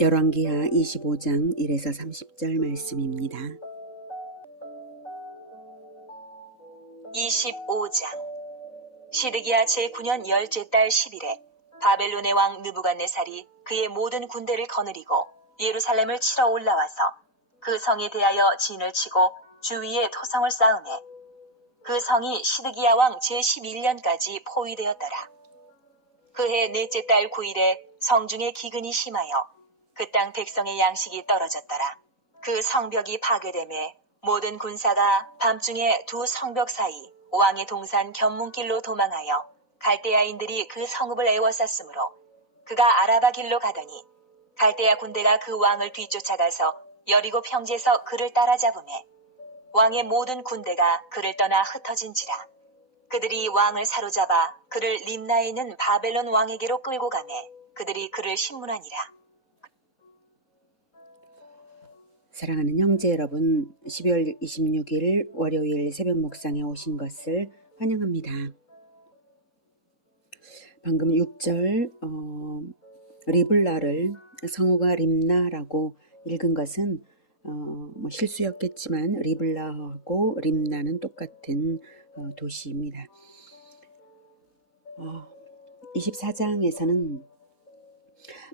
열왕기하 25장 1에서 30절 말씀입니다. 25장 시드기야 제9년 열째 달 10일에 바벨론의 왕 느부갓네살이 그의 모든 군대를 거느리고 예루살렘을 치러 올라와서 그 성에 대하여 진을 치고 주위에 토성을 쌓으매 그 성이 시드기야 왕 제11년까지 포위되었더라. 그해 넷째 달 9일에 성중에 기근이 심하여 그 땅 백성의 양식이 떨어졌더라. 그 성벽이 파괴되매 모든 군사가 밤중에 두 성벽 사이 왕의 동산 견문길로 도망하여 갈대아인들이 그 성읍을 에워쌌으므로 그가 아라바 길로 가더니 갈대아 군대가 그 왕을 뒤쫓아가서 여리고 평지에서 그를 따라잡으매 왕의 모든 군대가 그를 떠나 흩어진지라. 그들이 왕을 사로잡아 그를 림나에 있는 바벨론 왕에게로 끌고 가매 그들이 그를 신문하니라. 사랑하는 형제 여러분, 12월 26일 월요일 새벽 묵상에 오신 것을 환영합니다. 방금 6절 리블라를 성우가 림나라고 읽은 것은 실수였겠지만 리블라하고 림나는 똑같은 도시입니다. 24장에서는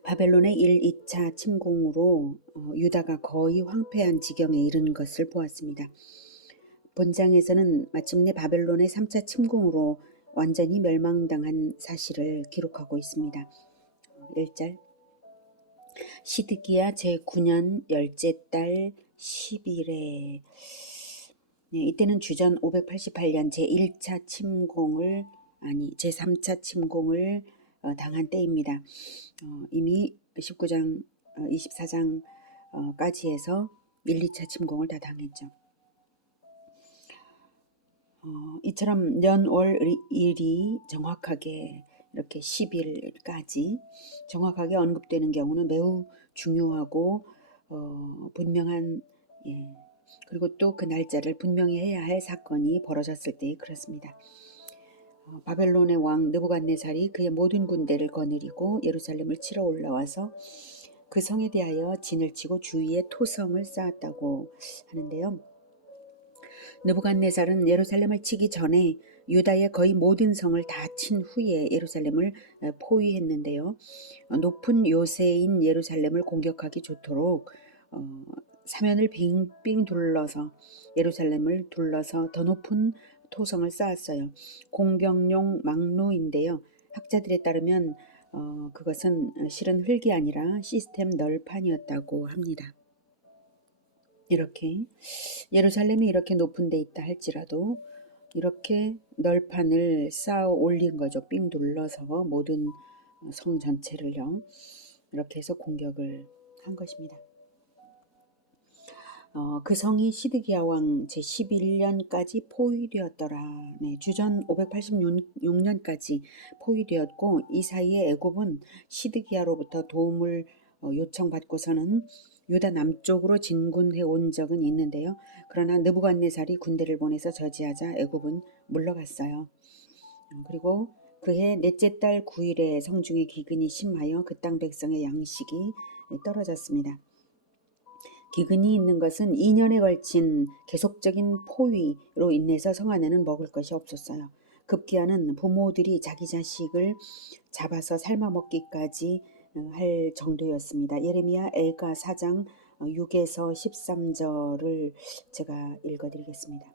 바벨론의 1, 2차 침공으로 유다가 거의 황폐한 지경에 이른 것을 보았습니다. 본장에서는 마침내 바벨론의 3차 침공으로 완전히 멸망당한 사실을 기록하고 있습니다. 1절 시드기야 제9년 열째 달 10일에 이때는 주전 588년 제1차 침공을 제3차 침공을 당한 때입니다. 이미 19장 24장까지 해서 1, 2차 침공을 다 당했죠. 이처럼 년, 월, 일이 정확하게 이렇게 10일까지 정확하게 언급되는 경우는 매우 중요하고 분명한 그리고 또 그 날짜를 분명히 해야 할 사건이 벌어졌을 때 그렇습니다. 바벨론의 왕 느부갓네살이 그의 모든 군대를 거느리고 예루살렘을 치러 올라와서 그 성에 대하여 진을 치고 주위에 토성을 쌓았다고 하는데요. 느부갓네살은 예루살렘을 치기 전에 유다의 거의 모든 성을 다 친 후에 예루살렘을 포위했는데요. 높은 요새인 예루살렘을 공격하기 좋도록 사면을 빙빙 둘러서 예루살렘을 둘러서 더 높은 토성을 쌓았어요. 공격용 망루인데요. 학자들에 따르면 그것은 실은 흙이 아니라 시스템 널판이었다고 합니다. 이렇게 예루살렘이 이렇게 높은 데 있다 할지라도 이렇게 널판을 쌓아 올린 거죠. 삥 둘러서 모든 성 전체를요. 이렇게 해서 공격을 한 것입니다. 그 성이 시드기야 왕 제11년까지 포위되었더라. 주전 586년까지 포위되었고 이 사이에 애굽은 시드기야로부터 도움을 요청받고서는 유다 남쪽으로 진군해 온 적은 있는데요. 그러나 느부갓네살이 군대를 보내서 저지하자 애굽은 물러갔어요. 그리고 그해 넷째 달 9일에 성중에 기근이 심하여 그 땅 백성의 양식이 떨어졌습니다. 기근이 있는 것은 2년에 걸친 계속적인 포위로 인해서 성 안에는 먹을 것이 없었어요. 급기야는 부모들이 자기 자식을 잡아서 삶아 먹기까지 할 정도였습니다. 예레미야 애가 4장 6에서 13절을 제가 읽어드리겠습니다.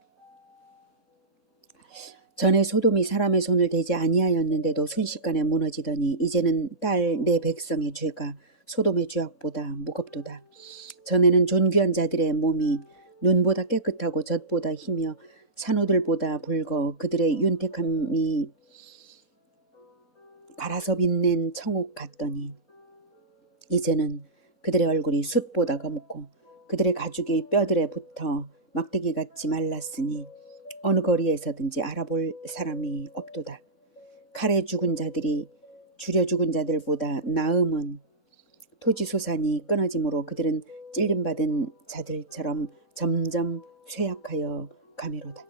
전에 소돔이 사람의 손을 대지 아니하였는데도 순식간에 무너지더니 이제는 딸 내 백성의 죄가 소돔의 죄악보다 무겁도다. 전에는 존귀한 자들의 몸이 눈보다 깨끗하고 젖보다 희며 산호들보다 붉어 그들의 윤택함이 갈아서 빛낸 청옥 같더니 이제는 그들의 얼굴이 숯보다 검고 그들의 가죽이 뼈들에 붙어 막대기같이 말랐으니 어느 거리에서든지 알아볼 사람이 없도다. 칼에 죽은 자들이 줄여 죽은 자들보다 나음은 토지소산이 끊어짐으로 그들은 찔림받은 자들처럼 점점 쇠약하여 가매로다.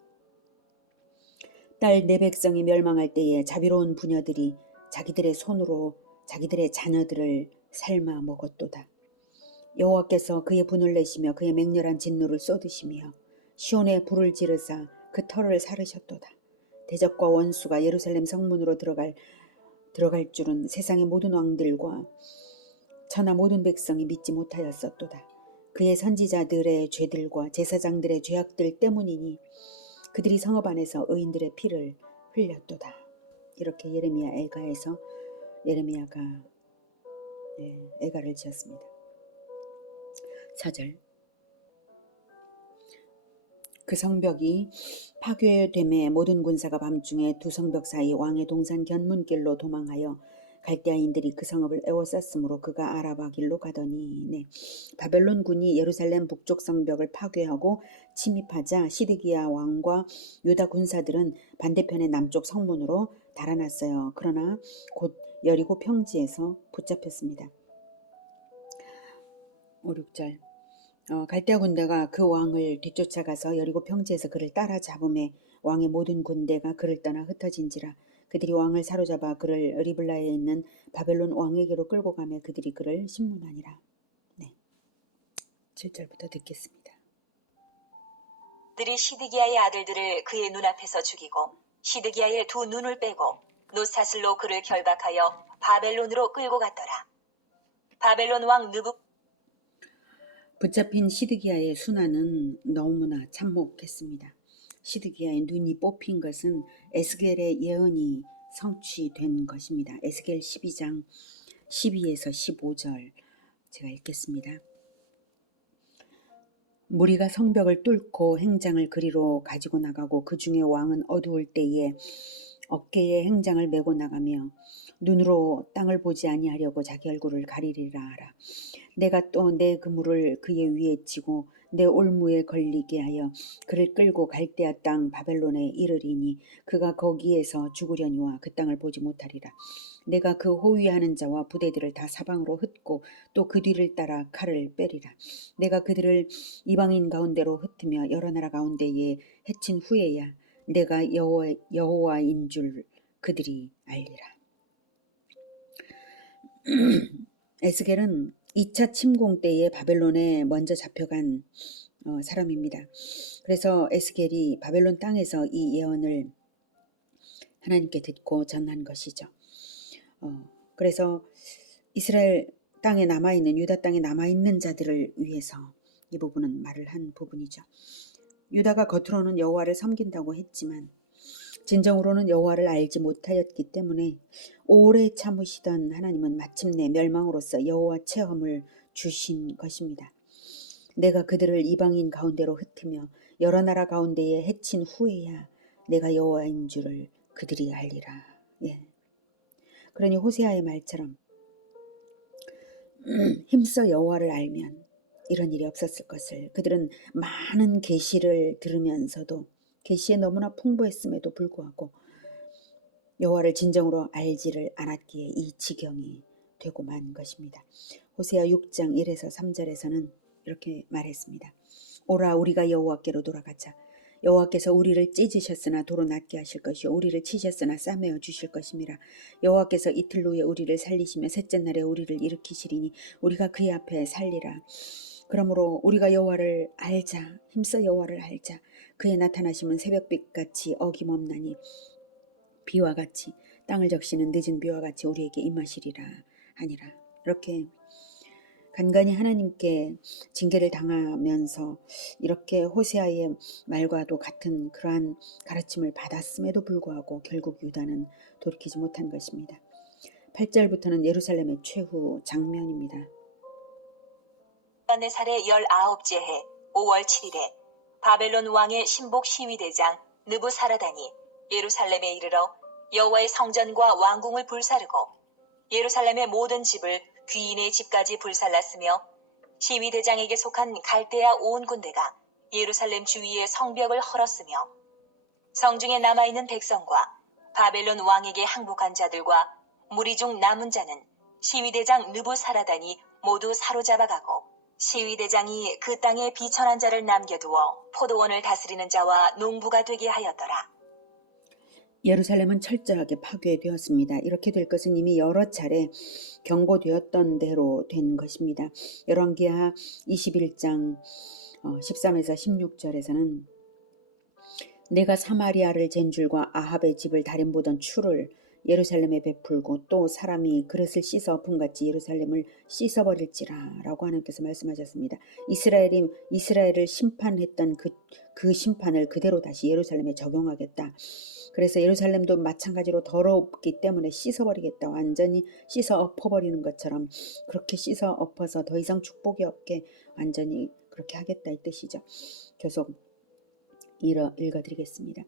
딸 내 백성이 멸망할 때에 자비로운 부녀들이 자기들의 손으로 자기들의 자녀들을 삶아 먹었도다. 여호와께서 그의 분을 내시며 그의 맹렬한 진노를 쏟으시며 시온에 불을 지르사 그 터를 사르셨도다. 대적과 원수가 예루살렘 성문으로 들어갈 줄은 세상의 모든 왕들과 천하 모든 백성이 믿지 못하였었도다. 그의 선지자들의 죄들과 제사장들의 죄악들 때문이니 그들이 성읍 안에서 의인들의 피를 흘렸도다. 이렇게 예레미야 애가에서 예레미야가 애가를 지었습니다. 4절. 그 성벽이 파괴됨에 모든 군사가 밤중에 두 성벽 사이 왕의 동산 견문길로 도망하여 갈대아인들이 그 성읍을 에워쌌으므로 그가 아라바 길로 가더니 바벨론 군이 예루살렘 북쪽 성벽을 파괴하고 침입하자 시드기야 왕과 유다 군사들은 반대편의 남쪽 성문으로 달아났어요. 그러나 곧 여리고 평지에서 붙잡혔습니다. 5, 6절. 갈대아 군대가 그 왕을 뒤쫓아가서 여리고 평지에서 그를 따라잡음에 왕의 모든 군대가 그를 떠나 흩어진지라. 그들이 왕을 사로잡아 그를 리블라에 있는 바벨론 왕에게로 끌고 가며 그들이 그를 심문하니라. 7절부터 듣겠습니다. 그들이 시드기야의 아들들을 그의 눈앞에서 죽이고 시드기야의 두 눈을 빼고 노사슬로 그를 결박하여 바벨론으로 끌고 갔더라. 바벨론 왕 느부 붙잡힌 시드기야의 순환은 너무나 참혹했습니다. 시드기야의 눈이 뽑힌 것은 에스겔의 예언이 성취된 것입니다. 에스겔 12장 12에서 15절 제가 읽겠습니다. 무리가 성벽을 뚫고 행장을 그리로 가지고 나가고 그 중에 왕은 어두울 때에 어깨에 행장을 메고 나가며 눈으로 땅을 보지 아니하려고 자기 얼굴을 가리리라 하라. 내가 또 내 그물을 그의 위에 치고 내 올무에 걸리게 하여 그를 끌고 갈대아 땅 바벨론에 이르리니 그가 거기에서 죽으려니와 그 땅을 보지 못하리라. 내가 그 호위하는 자와 부대들을 다 사방으로 흩고 또 그 뒤를 따라 칼을 빼리라. 내가 그들을 이방인 가운데로 흩으며 여러 나라 가운데에 해친 후에야 내가 여호와인 줄 그들이 알리라. 에스겔은 2차 침공 때에 바벨론에 먼저 잡혀간 사람입니다. 그래서 에스겔이 바벨론 땅에서 이 예언을 하나님께 듣고 전한 것이죠. 그래서 이스라엘 땅에 남아있는 유다 땅에 남아있는 자들을 위해서 이 부분은 말을 한 부분이죠. 유다가 겉으로는 여호와를 섬긴다고 했지만 진정으로는 여호와를 알지 못하였기 때문에 오래 참으시던 하나님은 마침내 멸망으로써 여호와 체험을 주신 것입니다. 내가 그들을 이방인 가운데로 흩으며 여러 나라 가운데에 해친 후에야 내가 여호와인 줄을 그들이 알리라. 그러니 호세아의 말처럼 힘써 여호와를 알면 이런 일이 없었을 것을. 그들은 많은 계시를 들으면서도 계시에 너무나 풍부했음에도 불구하고 여호와를 진정으로 알지를 않았기에 이 지경이 되고 만 것입니다. 호세아 6장 1에서 3절에서는 이렇게 말했습니다. 오라 우리가 여호와께로 돌아가자. 여호와께서 우리를 찢으셨으나 도로 낫게 하실 것이요 우리를 치셨으나 싸매어 주실 것임이라. 여호와께서 이틀 후에 우리를 살리시며 셋째 날에 우리를 일으키시리니 우리가 그의 앞에 살리라. 그러므로 우리가 여호와를 알자. 힘써 여호와를 알자. 그의 나타나심은 새벽빛같이 어김없나니 비와 같이 땅을 적시는 늦은 비와 같이 우리에게 임하시리라 하니라. 이렇게 간간히 하나님께 징계를 당하면서 이렇게 호세아의 말과도 같은 그러한 가르침을 받았음에도 불구하고 결국 유다는 돌이키지 못한 것입니다. 8절부터는 예루살렘의 최후 장면입니다. 네살의 19째 해 5월 7일에 바벨론 왕의 신복 시위대장 느부사라단이 예루살렘에 이르러 여호와의 성전과 왕궁을 불사르고 예루살렘의 모든 집을 귀인의 집까지 불살랐으며 시위대장에게 속한 갈대아 온 군대가 예루살렘 주위의 성벽을 헐었으며 성중에 남아있는 백성과 바벨론 왕에게 항복한 자들과 무리 중 남은 자는 시위대장 느부사라단이 모두 사로잡아가고 시위대장이 그 땅에 비천한 자를 남겨두어 포도원을 다스리는 자와 농부가 되게 하였더라. 예루살렘은 철저하게 파괴되었습니다. 이렇게 될 것은 이미 여러 차례 경고되었던 대로 된 것입니다. 열왕기하 21장 13에서 16절에서는 내가 사마리아를 잰 줄과 아합의 집을 다림보던 추를 예루살렘에 베풀고 또 사람이 그릇을 씻어 엎음같이 예루살렘을 씻어버릴지라 라고 하나님께서 말씀하셨습니다. 이스라엘을 심판했던 그 심판을 그대로 다시 예루살렘에 적용하겠다. 그래서 예루살렘도 마찬가지로 더럽기 때문에 씻어버리겠다. 완전히 씻어 엎어버리는 것처럼 그렇게 씻어 엎어서 더 이상 축복이 없게 완전히 그렇게 하겠다 이 뜻이죠. 계속 읽어드리겠습니다.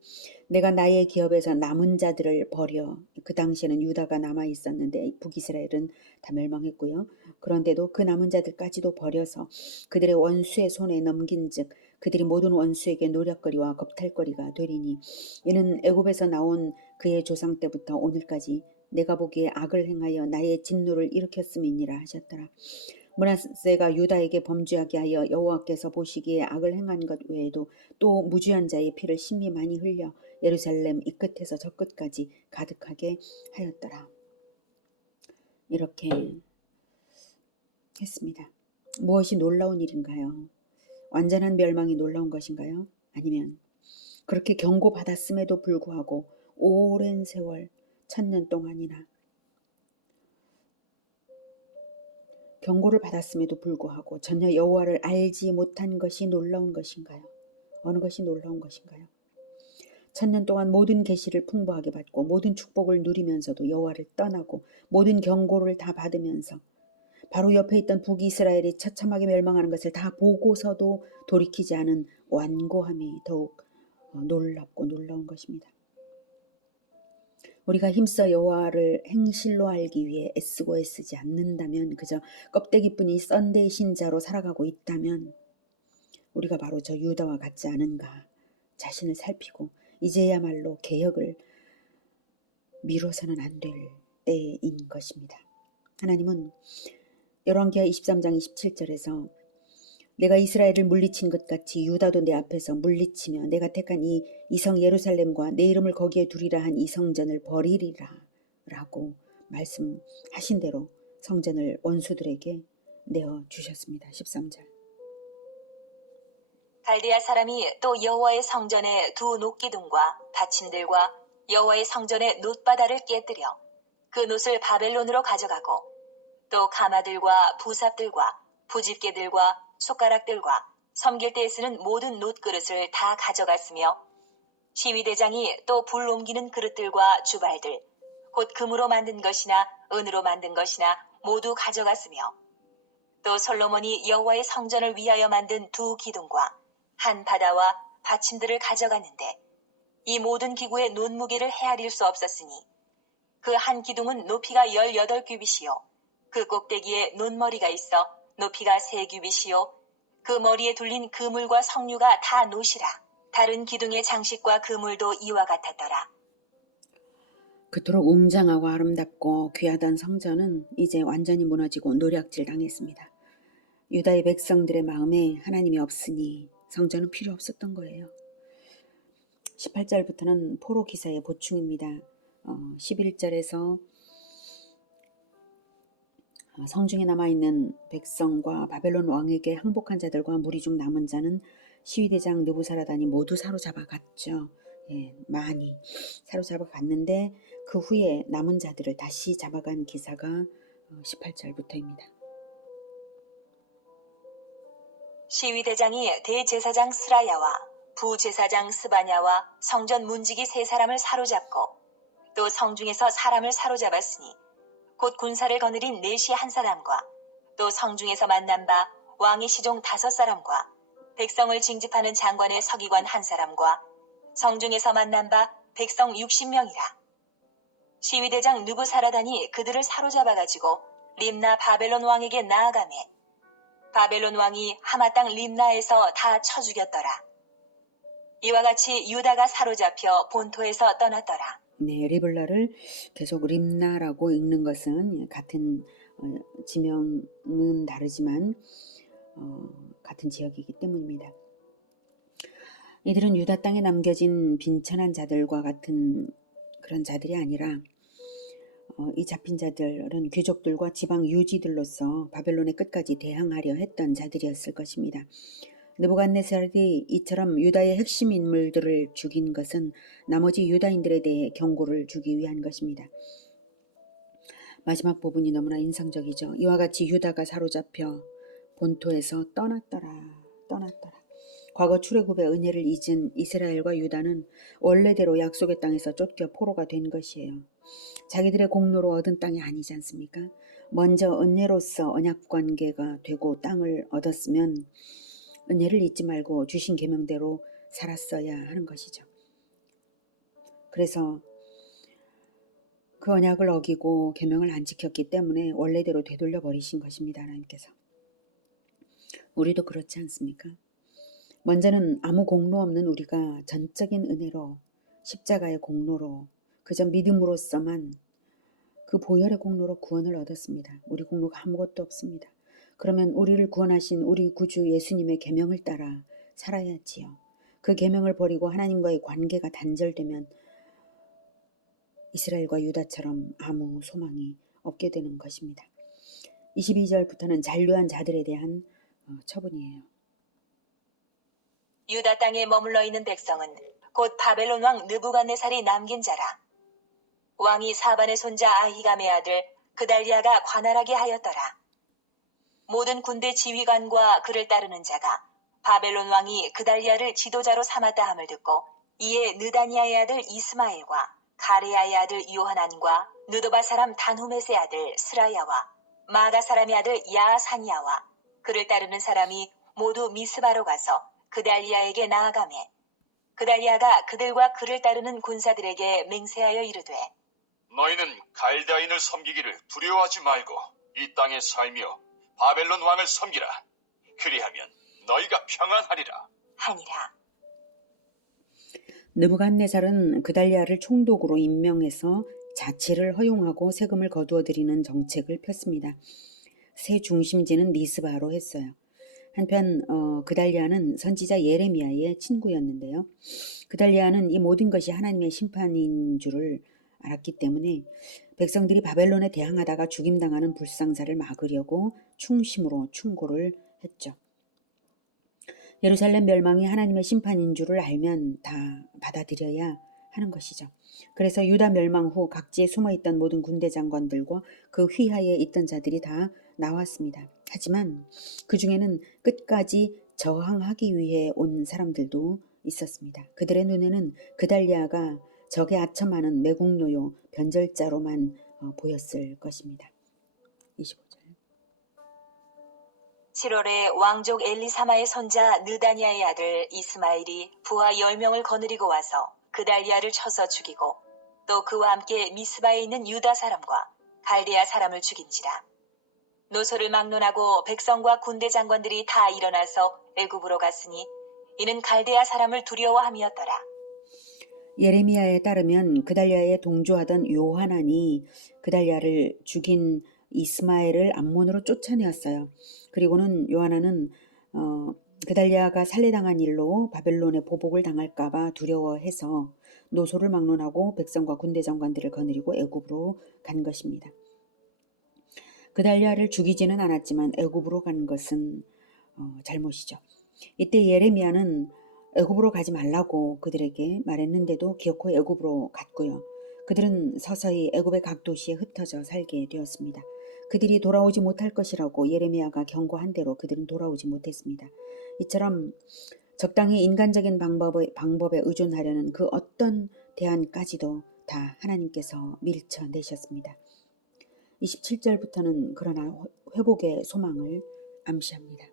내가 나의 기업에서 남은 자들을 버려. 그 당시에는 유다가 남아 있었는데 북이스라엘은 다 멸망했고요. 그런데도 그 남은 자들까지도 버려서 그들의 원수의 손에 넘긴즉 그들이 모든 원수에게 노략거리와 겁탈거리가 되리니 이는 애굽에서 나온 그의 조상 때부터 오늘까지 내가 보기에 악을 행하여 나의 진노를 일으켰음이니라 하셨더라. 므낫세가 유다에게 범죄하게 하여 여호와께서 보시기에 악을 행한 것 외에도 또 무죄한 자의 피를 심히 많이 흘려 예루살렘 이 끝에서 저 끝까지 가득하게 하였더라. 이렇게 했습니다. 무엇이 놀라운 일인가요? 완전한 멸망이 놀라운 것인가요? 아니면 그렇게 경고받았음에도 불구하고 오랜 세월 1000년 동안이나 경고를 받았음에도 불구하고 전혀 여호와를 알지 못한 것이 놀라운 것인가요? 어느 것이 놀라운 것인가요? 1000년 동안 모든 계시를 풍부하게 받고 모든 축복을 누리면서도 여호와를 떠나고 모든 경고를 다 받으면서 바로 옆에 있던 북이스라엘이 처참하게 멸망하는 것을 다 보고서도 돌이키지 않은 완고함이 더욱 놀랍고 놀라운 것입니다. 우리가 힘써 여호와를 행실로 알기 위해 애쓰고 애쓰지 않는다면 그저 껍데기뿐이 썬데이 신자로 살아가고 있다면 우리가 바로 저 유다와 같지 않은가 자신을 살피고 이제야말로 개혁을 미뤄서는 안 될 때인 것입니다. 하나님은 열왕기하 23장 27절에서 내가 이스라엘을 물리친 것 같이 유다도 내 앞에서 물리치며 내가 택한 이 성 예루살렘과 내 이름을 거기에 두리라 한 이 성전을 버리리라 라고 말씀하신 대로 성전을 원수들에게 내어주셨습니다. 13절 갈대아 사람이 또 여호와의 성전의 두 놋기둥과 받침들과 여호와의 성전의 놋바다를 깨뜨려 그 놋을 바벨론으로 가져가고 또 가마들과 부삽들과 부집개들과 숟가락들과 섬길 때에 쓰는 모든 놋그릇을 다 가져갔으며 시위대장이 또 불 옮기는 그릇들과 주발들 곧 금으로 만든 것이나 은으로 만든 것이나 모두 가져갔으며 또 솔로몬이 여호와의 성전을 위하여 만든 두 기둥과 한 바다와 받침들을 가져갔는데 이 모든 기구의 놋 무게를 헤아릴 수 없었으니 그 한 기둥은 높이가 18규빗이요 그 꼭대기에 놋머리가 있어 높이가 3규빗이요 그 머리에 둘린 그물과 석류가 다 놋이라. 다른 기둥의 장식과 그물도 이와 같았더라. 그토록 웅장하고 아름답고 귀하던 성전은 이제 완전히 무너지고 노략질 당했습니다. 유다의 백성들의 마음에 하나님이 없으니 성전은 필요 없었던 거예요. 18절부터는 포로 기사의 보충입니다. 11절에서 성중에 남아있는 백성과 바벨론 왕에게 항복한 자들과 무리 중 남은 자는 시위대장 느부사라단이 모두 사로잡아갔죠. 많이 사로잡아갔는데 그 후에 남은 자들을 다시 잡아간 기사가 18절부터입니다. 시위대장이 대제사장 스라야와 부제사장 스바냐와 성전 문지기 3사람을 사로잡고 또 성중에서 사람을 사로잡았으니 곧 군사를 거느린 넷이 1사람과 또 성중에서 만난 바 왕의 시종 5사람과 백성을 징집하는 장관의 서기관 1사람과 성중에서 만난 바 백성 60명이라. 시위대장 느부사라단이 그들을 사로잡아가지고 림나 바벨론 왕에게 나아가매 바벨론 왕이 하마 땅 림나에서 다 쳐 죽였더라. 이와 같이 유다가 사로잡혀 본토에서 떠났더라. 네, 리블라를 계속 림나라고 읽는 것은 같은 지명은 다르지만 같은 지역이기 때문입니다. 이들은 유다 땅에 남겨진 빈천한 자들과 같은 그런 자들이 아니라 이 잡힌 자들은 귀족들과 지방 유지들로서 바벨론의 끝까지 대항하려 했던 자들이었을 것입니다. 느부갓네살이 이처럼 유다의 핵심 인물들을 죽인 것은 나머지 유다인들에 대해 경고를 주기 위한 것입니다. 마지막 부분이 너무나 인상적이죠. 이와 같이 유다가 사로잡혀 본토에서 떠났더라. 과거 출애굽의 은혜를 잊은 이스라엘과 유다는 원래대로 약속의 땅에서 쫓겨 포로가 된 것이에요. 자기들의 공로로 얻은 땅이 아니지 않습니까? 먼저 은혜로서 언약 관계가 되고 땅을 얻었으면 은혜를 잊지 말고 주신 계명대로 살았어야 하는 것이죠. 그래서 그 언약을 어기고 계명을 안 지켰기 때문에 원래대로 되돌려 버리신 것입니다. 하나님께서. 우리도 그렇지 않습니까? 먼저는 아무 공로 없는 우리가 전적인 은혜로 십자가의 공로로 그저 믿음으로서만 그 보혈의 공로로 구원을 얻었습니다. 우리 공로가 아무것도 없습니다. 그러면 우리를 구원하신 우리 구주 예수님의 계명을 따라 살아야지요. 그 계명을 버리고 하나님과의 관계가 단절되면 이스라엘과 유다처럼 아무 소망이 없게 되는 것입니다. 22절부터는 잔류한 자들에 대한 처분이에요. 유다 땅에 머물러 있는 백성은 곧 바벨론 왕 느부갓네살이 남긴 자라. 왕이 사반의 손자 아히감의 아들 그달리아가 관할하게 하였더라. 모든 군대 지휘관과 그를 따르는 자가 바벨론 왕이 그달리아를 지도자로 삼았다 함을 듣고 이에 느다니아의 아들 이스마엘과 가레야의 아들 요하난과 느도바 사람 단후메스의 아들 스라야와 마가 사람의 아들 야사니아와 그를 따르는 사람이 모두 미스바로 가서 그달리아에게 나아가매 그달리아가 그들과 그를 따르는 군사들에게 맹세하여 이르되 너희는 갈대아인을 섬기기를 두려워하지 말고 이 땅에 살며 바벨론 왕을 섬기라. 그리하면 너희가 평안하리라. 하니라. 느부갓네살은 그달리아를 총독으로 임명해서 자치를 허용하고 세금을 거두어 들이는 정책을 폈습니다. 새 중심지는 미스바로 했어요. 한편 그달리아는 선지자 예레미야의 친구였는데요. 그달리아는 이 모든 것이 하나님의 심판인 줄을 알았기 때문에 백성들이 바벨론에 대항하다가 죽임당하는 불상사를 막으려고 충심으로 충고를 했죠. 예루살렘 멸망이 하나님의 심판인 줄을 알면 다 받아들여야 하는 것이죠. 그래서 유다 멸망 후 각지에 숨어있던 모든 군대 장관들과 그 휘하에 있던 자들이 다 나왔습니다. 하지만 그 중에는 끝까지 저항하기 위해 온 사람들도 있었습니다. 그들의 눈에는 그달리아가 적의 아첨하는 매국노요 변절자로만 보였을 것입니다. 25절. 7월에 왕족 엘리사마의 손자 느다니아의 아들 이스마엘이 부하 10명을 거느리고 와서 그달리아를 쳐서 죽이고 또 그와 함께 미스바에 있는 유다 사람과 갈대아 사람을 죽인지라. 노소를 막론하고 백성과 군대 장관들이 다 일어나서 애굽으로 갔으니 이는 갈대아 사람을 두려워함이었더라. 예레미야에 따르면 그달리아에 동조하던 요하난이 그달리아를 죽인 이스마엘을 암몬으로 쫓아내었어요. 그리고는 요하난은 그달리아가 살해당한 일로 바벨론에 보복을 당할까봐 두려워해서 노소를 막론하고 백성과 군대 장관들을 거느리고 애굽으로 간 것입니다. 그달리아를 죽이지는 않았지만 애굽으로 간 것은 잘못이죠. 이때 예레미야는 애굽으로 가지 말라고 그들에게 말했는데도 기어코 애굽으로 갔고요. 그들은 서서히 애굽의 각 도시에 흩어져 살게 되었습니다. 그들이 돌아오지 못할 것이라고 예레미야가 경고한 대로 그들은 돌아오지 못했습니다. 이처럼 적당히 인간적인 방법에 의존하려는 그 어떤 대안까지도 다 하나님께서 밀쳐내셨습니다. 27절부터는 그러나 회복의 소망을 암시합니다.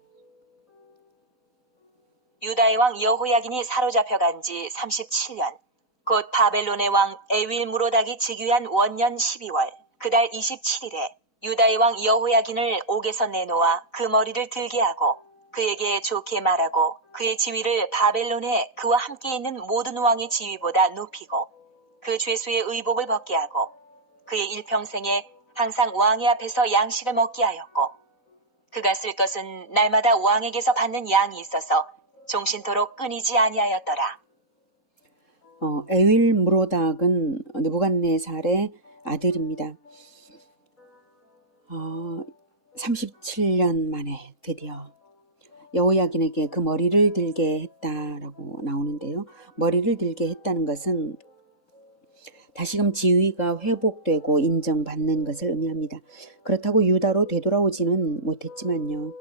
유다의 왕 여호야긴이 사로잡혀간 지 37년, 곧 바벨론의 왕 에윌 무로닥이 즉위한 원년 12월, 그달 27일에 유다의 왕 여호야긴을 옥에서 내놓아 그 머리를 들게 하고 그에게 좋게 말하고 그의 지위를 바벨론에 그와 함께 있는 모든 왕의 지위보다 높이고 그 죄수의 의복을 벗게 하고 그의 일평생에 항상 왕의 앞에서 양식을 먹게 하였고 그가 쓸 것은 날마다 왕에게서 받는 양이 있어서 종신토록 끊이지 아니하였더라. 에윌 무로닥은 느부갓네살의 아들입니다. 37년 만에 드디어 여호야긴에게 그 머리를 들게 했다라고 나오는데요. 머리를 들게 했다는 것은 다시금 지위가 회복되고 인정받는 것을 의미합니다. 그렇다고 유다로 되돌아오지는 못했지만요.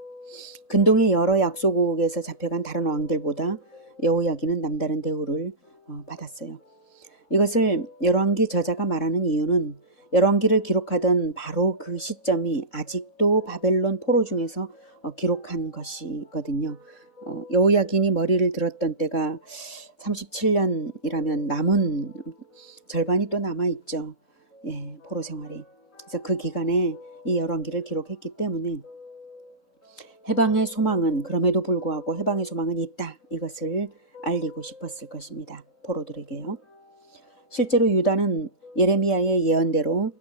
근동의 여러 약소국에서 잡혀간 다른 왕들보다 여호야긴은 남다른 대우를 받았어요. 이것을 열왕기 저자가 말하는 이유는 열왕기를 기록하던 바로 그 시점이 아직도 바벨론 포로 중에서 기록한 것이거든요. 여호야긴이 머리를 들었던 때가 37년이라면 남은 절반이 또 남아있죠. 예, 포로 생활이. 그래서 그 기간에 이 열왕기를 기록했기 때문에 해방의 소망은, 그럼에도 불구하고 해방의 소망은 있다, 이것을 알리고 싶었을 것입니다. 포로들에게요. 실제로 유다는 예레미야의 예언대로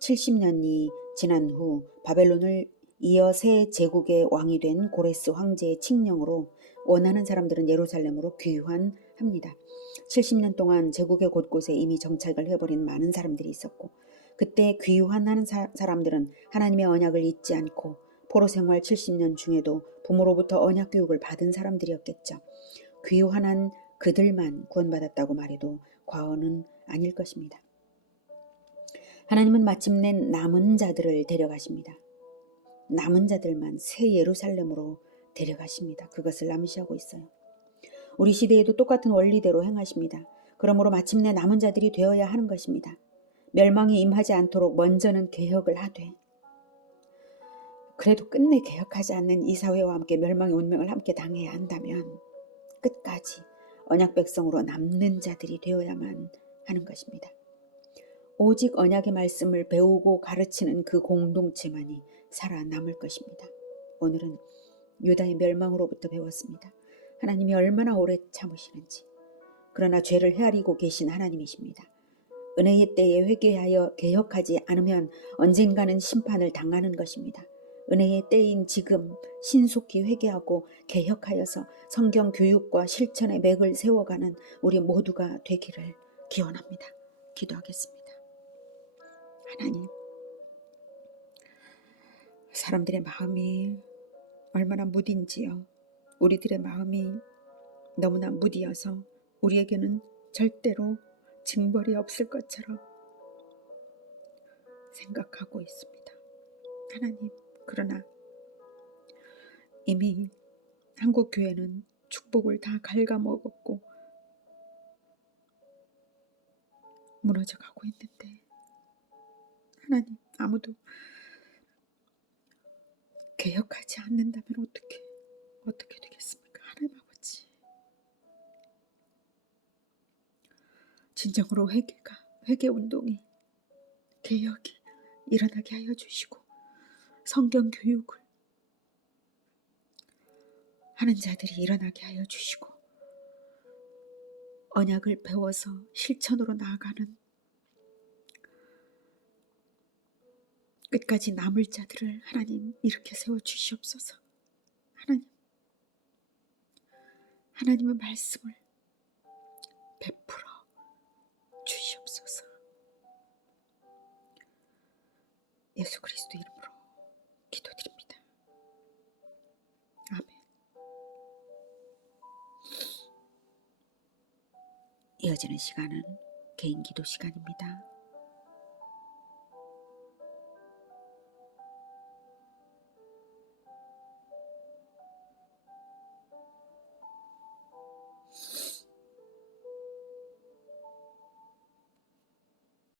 70년이 지난 후 바벨론을 이어 새 제국의 왕이 된 고레스 황제의 칙령으로 원하는 사람들은 예루살렘으로 귀환합니다. 70년 동안 제국의 곳곳에 이미 정착을 해버린 많은 사람들이 있었고, 그때 귀환하는 사람들은 하나님의 언약을 잊지 않고 포로 생활 70년 중에도 부모로부터 언약 교육을 받은 사람들이었겠죠. 귀환한 그들만 구원받았다고 말해도 과언은 아닐 것입니다. 하나님은 마침내 남은 자들을 데려가십니다. 남은 자들만 새 예루살렘으로 데려가십니다. 그것을 암시하고 있어요. 우리 시대에도 똑같은 원리대로 행하십니다. 그러므로 마침내 남은 자들이 되어야 하는 것입니다. 멸망이 임하지 않도록 먼저는 개혁을 하되, 그래도 끝내 개혁하지 않는 이 사회와 함께 멸망의 운명을 함께 당해야 한다면 끝까지 언약 백성으로 남는 자들이 되어야만 하는 것입니다. 오직 언약의 말씀을 배우고 가르치는 그 공동체만이 살아남을 것입니다. 오늘은 유다의 멸망으로부터 배웠습니다. 하나님이 얼마나 오래 참으시는지. 그러나 죄를 헤아리고 계신 하나님이십니다. 은혜의 때에 회개하여 개혁하지 않으면 언젠가는 심판을 당하는 것입니다. 은혜의 때인 지금 신속히 회개하고 개혁하여서 성경 교육과 실천의 맥을 세워가는 우리 모두가 되기를 기원합니다. 기도하겠습니다. 하나님, 사람들의 마음이 얼마나 무딘지요. 우리들의 마음이 너무나 무디어서 우리에게는 절대로 징벌이 없을 것처럼 생각하고 있습니다. 하나님, 그러나 이미 한국 교회는 축복을 다 갉아먹었고 무너져가고 있는데, 하나님, 아무도 개혁하지 않는다면 어떻게 되겠습니까? 하나님 아버지, 진정으로 회개운동이, 개혁이 일어나게 하여 주시고 성경 교육을 하는 자들이 일어나게 하여 주시고 언약을 배워서 실천으로 나아가는 끝까지 남을 자들을 하나님 이렇게 세워주시옵소서. 하나님의 말씀을 베풀어 주시옵소서. 예수 그리스도 이름으로 기도드립니다. 아멘. 이어지는 시간은 개인 기도 시간입니다.